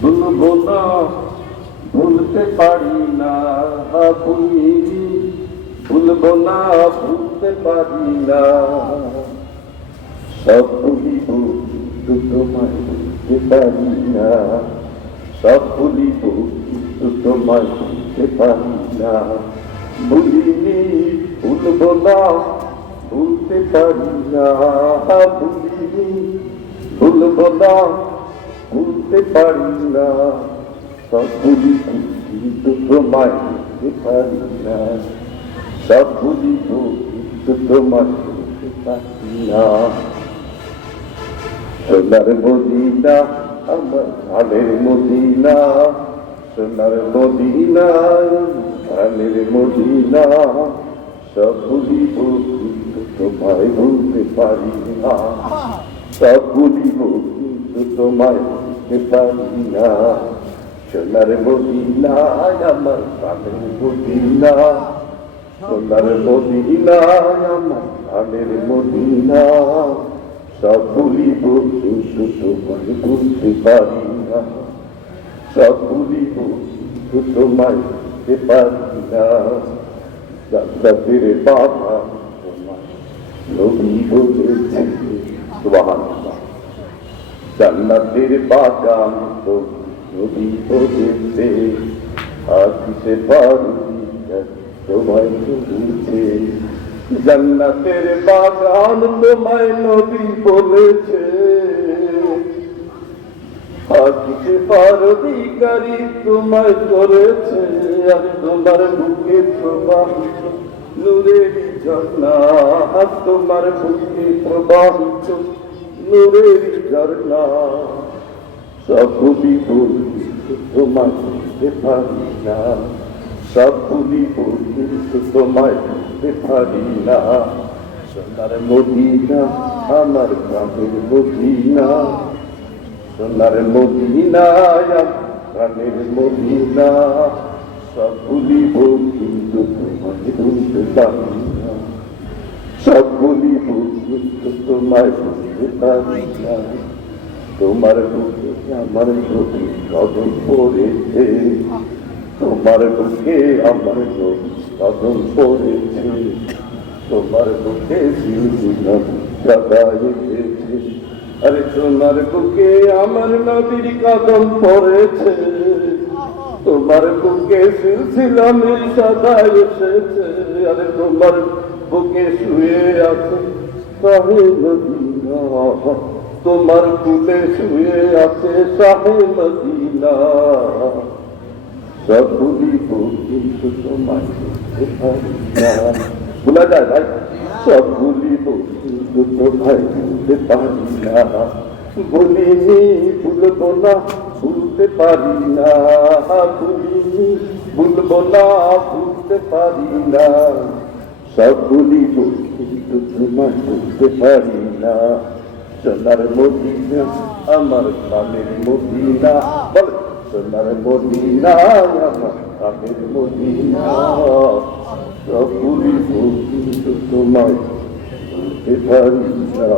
ভুলবো না, ভুলতে পারি না, ভুলি ভুলবো না, ভুলতে পারি না। সব ভুলিব কিন্তু তোমায় ভুলতে পারি না। সব ভুলিব কিন্তু তোমায় ভুলতে পারি না। ভুলিনি, ভুলবো না, ভুলতে পারি না। ভুলিনি, ভুলবো না, ভুলতে পারি না। সব ভুলিব কিন্তু তোমায় ভুলতে পারি না। সব ভুলিব কিন্তু তোমায় ভুলতে পারি না। সোনার মদিনা আমার প্রাণের মদিনা। সোনার মদিনা প্রাণের মদিনা। সব ভুলিব কিন্তু তোমায় ভুলতে পারি না। সব ভুলিব কিন্তু তোমায় ভুলতে পারি না। সোনার মদিনা আমার প্রাণের মদিনা। সোনার মদিনা আমার প্রাণের মদিনা। সব ভুলিব কিন্তু তোমায় ভুলতে পারি না। সব ভুলিব কিন্তু তোমায় ভুলতে পারি না। জান্নাতের বাগান তোমায় নবী বলেছে, সুবহানাল্লাহ। জান্নাতের বাগান তোমায় নবী বলেছে, আর কিসে পারি তোমায় বলেছে। জান্নাতের বাগান তোমায় নবী বলেছে, আর কিসে পারধিকারী তোমায় করেছে। আর তোমার বুকে প্রবাহিত নূরের ঝর্ণা। আর তোমার বুকে প্রবাহিত নূরের ঝর্ণা। সব ভুলিব কিন্তু তোমায় ভুলতে পারি না। সব ভুলিব কিন্তু তোমায় ভুলতে পারি না। সোনার মদিনা আমার প্রাণের মদিনা। সোনার মদিনা আমার প্রাণের মদিনা। সব ভুলিব কিন্তু তোমায় ভুলতে পারি না। সব ভুলিব কিন্তু তোমায় ভুলতে পারি না। তোমার বুকে আমার নবী কদম পড়েছে। তোমার বুকে আমার নবী কদম পড়েছে। তোমার বুকে সিলসিলা সাদা এসেছে। আরে তোমার বুকে আমার নবীর কদম পড়েছে। তোমার বুকে সিলসিলা সাদা এসেছে। আরে তোমার বুকে শুয়ে আছে শাহে মদিনা। তোমার কুলে শুয়ে আছে শাহে মদিনা। সব ভুলিব কিন্তু তোমায় ভুলতে পারি না। ভুলা যায় ভাই? সব ভুলিব কিন্তু তোমায় ভুলতে পারি না। ভুলিনি, ভুলবো না, ভুলতে পারি না। ভুলিনি, ভুলবো না, ভুলতে পারি না। সব ভুলিব কিন্তু তোমায় ভুলতে পারি না। সোনার মদিনা আমার প্রাণের মদিনা। বল, সোনার মদিনা আমার প্রাণের মদিনা। সব ভুলিব কিন্তু তোমায় ভুলতে পারি না।